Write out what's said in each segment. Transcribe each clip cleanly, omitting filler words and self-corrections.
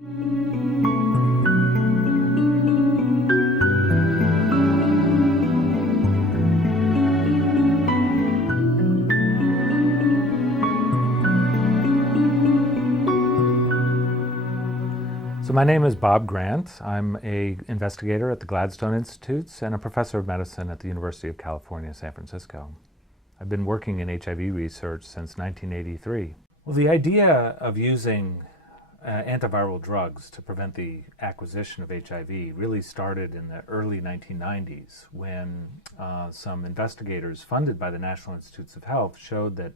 So my name is Bob Grant. I'm an investigator at the Gladstone Institutes and a professor of medicine at the University of California, San Francisco. I've been working in HIV research since 1983. Well, the idea of using antiviral drugs to prevent the acquisition of HIV really started in the early 1990s when some investigators funded by the National Institutes of Health showed that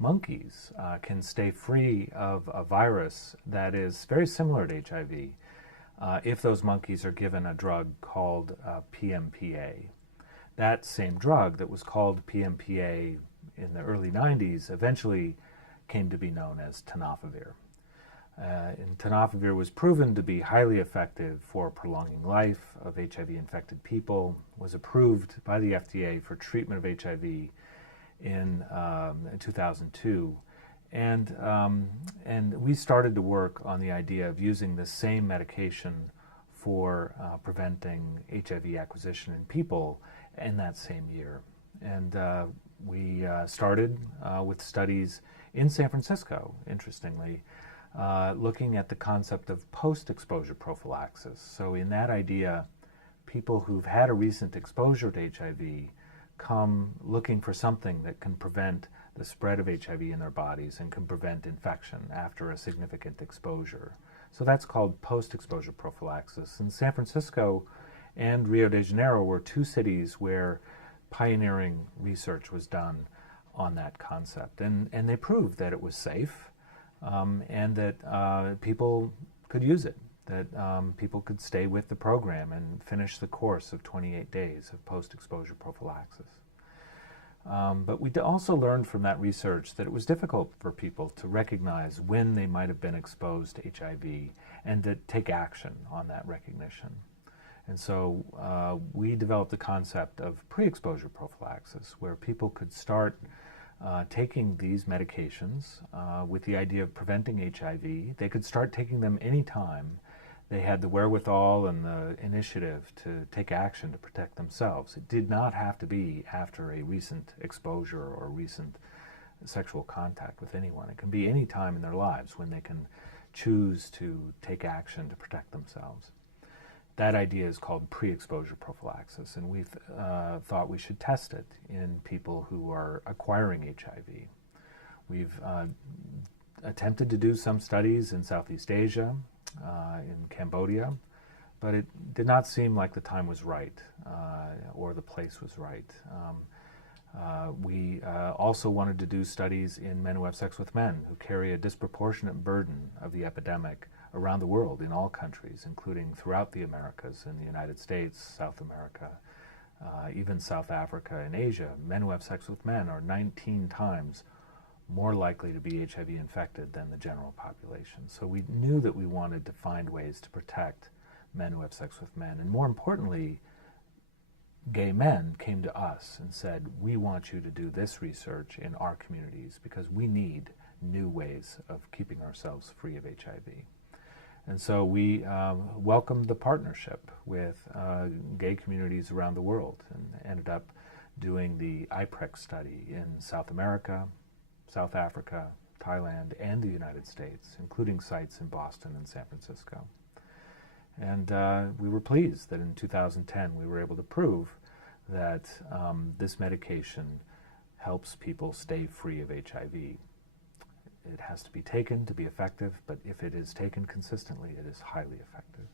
monkeys can stay free of a virus that is very similar to HIV if those monkeys are given a drug called PMPA. That same drug that was called PMPA in the early 90s eventually came to be known as tenofovir. And tenofovir was proven to be highly effective for prolonging life of HIV-infected people, was approved by the FDA for treatment of HIV in 2002, and we started to work on the idea of using the same medication for preventing HIV acquisition in people in that same year. And we started with studies in San Francisco, interestingly, looking at the concept of post-exposure prophylaxis. So in that idea, people who've had a recent exposure to HIV come looking for something that can prevent the spread of HIV in their bodies and can prevent infection after a significant exposure. So that's called post-exposure prophylaxis. And San Francisco and Rio de Janeiro were two cities where pioneering research was done on that concept. And they proved that it was safe and that people could use it, that people could stay with the program and finish the course of 28 days of post-exposure prophylaxis. But we also learned from that research that it was difficult for people to recognize when they might have been exposed to HIV and to take action on that recognition. And so we developed the concept of pre-exposure prophylaxis, where people could start taking these medications with the idea of preventing HIV. They could start taking them anytime they had the wherewithal and the initiative to take action to protect themselves. It did not have to be after a recent exposure or recent sexual contact with anyone. It can be any time in their lives when they can choose to take action to protect themselves. That idea is called pre-exposure prophylaxis, and we thought we should test it in people who are acquiring HIV. We've attempted to do some studies in Southeast Asia, in Cambodia, but it did not seem like the time was right or the place was right. We also wanted to do studies in men who have sex with men, who carry a disproportionate burden of the epidemic around the world in all countries, including throughout the Americas, in the United States, South America, even South Africa and Asia. Men who have sex with men are 19 times more likely to be HIV infected than the general population. So we knew that we wanted to find ways to protect men who have sex with men. And more importantly, gay men came to us and said, we want you to do this research in our communities because we need new ways of keeping ourselves free of HIV. And so we welcomed the partnership with gay communities around the world and ended up doing the iPrEx study in South America, South Africa, Thailand, and the United States, including sites in Boston and San Francisco. And we were pleased that in 2010 we were able to prove that this medication helps people stay free of HIV. It has to be taken to be effective, but if it is taken consistently, it is highly effective.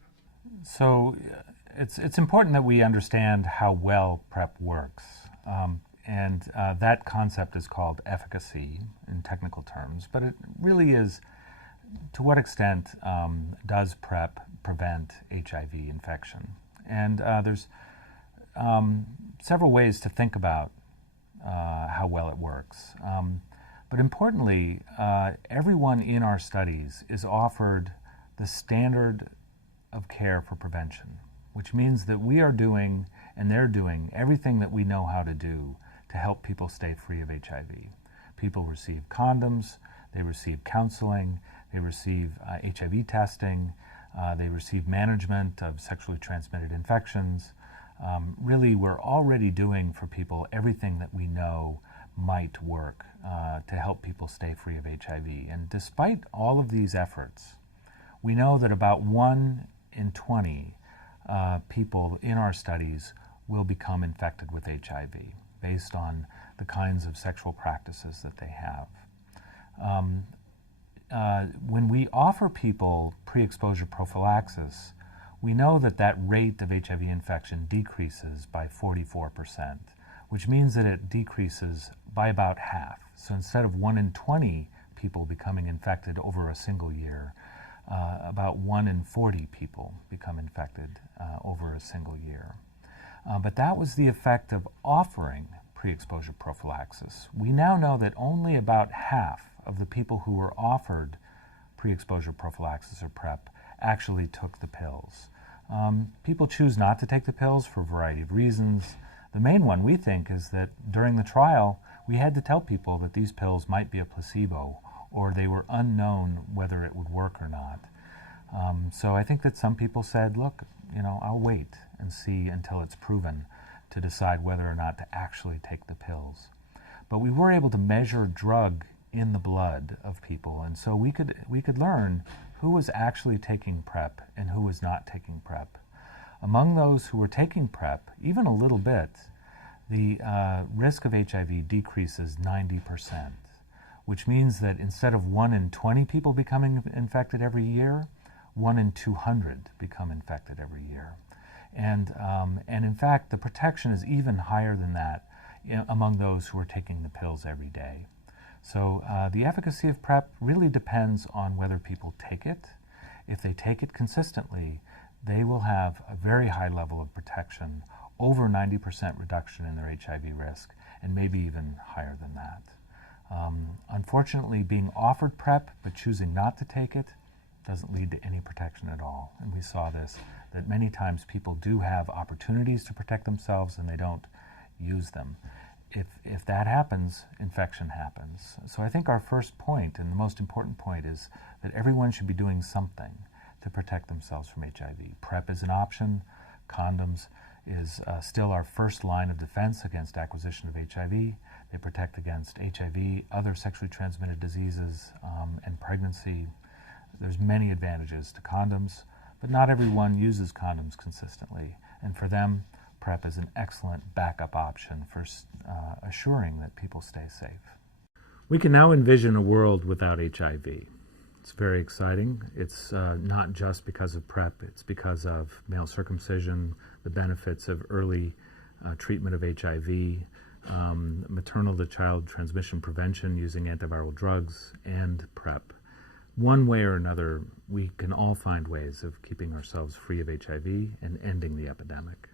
So it's important that we understand how well PrEP works. And that concept is called efficacy in technical terms, but it really is, to what extent does PrEP prevent HIV infection? And there's several ways to think about how well it works. But importantly, everyone in our studies is offered the standard of care for prevention, which means that we are doing and they're doing everything that we know how to do to help people stay free of HIV. People receive condoms, they receive counseling, they receive HIV testing, They receive management of sexually transmitted infections. Really, we're already doing for people everything that we know might work to help people stay free of HIV. And despite all of these efforts, we know that about 1 in 20 people in our studies will become infected with HIV based on the kinds of sexual practices that they have. When we offer people pre-exposure prophylaxis, we know that that rate of HIV infection decreases by 44%, which means that it decreases by about half. So instead of 1 in 20 people becoming infected over a single year, about 1 in 40 people become infected over a single year. But that was the effect of offering pre-exposure prophylaxis. We now know that only about half of the people who were offered pre-exposure prophylaxis or PrEP actually took the pills. People choose not to take the pills for a variety of reasons. The main one, we think, is that during the trial, we had to tell people that these pills might be a placebo, or they were unknown whether it would work or not. So I think that some people said, look, I'll wait and see until it's proven to decide whether or not to actually take the pills. But we were able to measure drug in the blood of people, and so we could learn who was actually taking PrEP and who was not taking PrEP. Among those who were taking PrEP, even a little bit, the risk of HIV decreases 90%, which means that instead of 1 in 20 people becoming infected every year, 1 in 200 become infected every year. And in fact, the protection is even higher than that among those who are taking the pills every day. So the efficacy of PrEP really depends on whether people take it. If they take it consistently, they will have a very high level of protection, over 90% reduction in their HIV risk, and maybe even higher than that. Unfortunately, being offered PrEP but choosing not to take it doesn't lead to any protection at all. And we saw this, that many times people do have opportunities to protect themselves and they don't use them. If that happens, infection happens. So I think our first point, and the most important point, is that everyone should be doing something to protect themselves from HIV. PrEP is an option. Condoms is still our first line of defense against acquisition of HIV. They protect against HIV, other sexually transmitted diseases, and pregnancy. There's many advantages to condoms, but not everyone uses condoms consistently. And for them, PrEP is an excellent backup option for assuring that people stay safe. We can now envision a world without HIV. It's very exciting. It's not just because of PrEP, it's because of male circumcision, the benefits of early treatment of HIV, maternal-to-child transmission prevention using antiviral drugs, and PrEP. One way or another, we can all find ways of keeping ourselves free of HIV and ending the epidemic.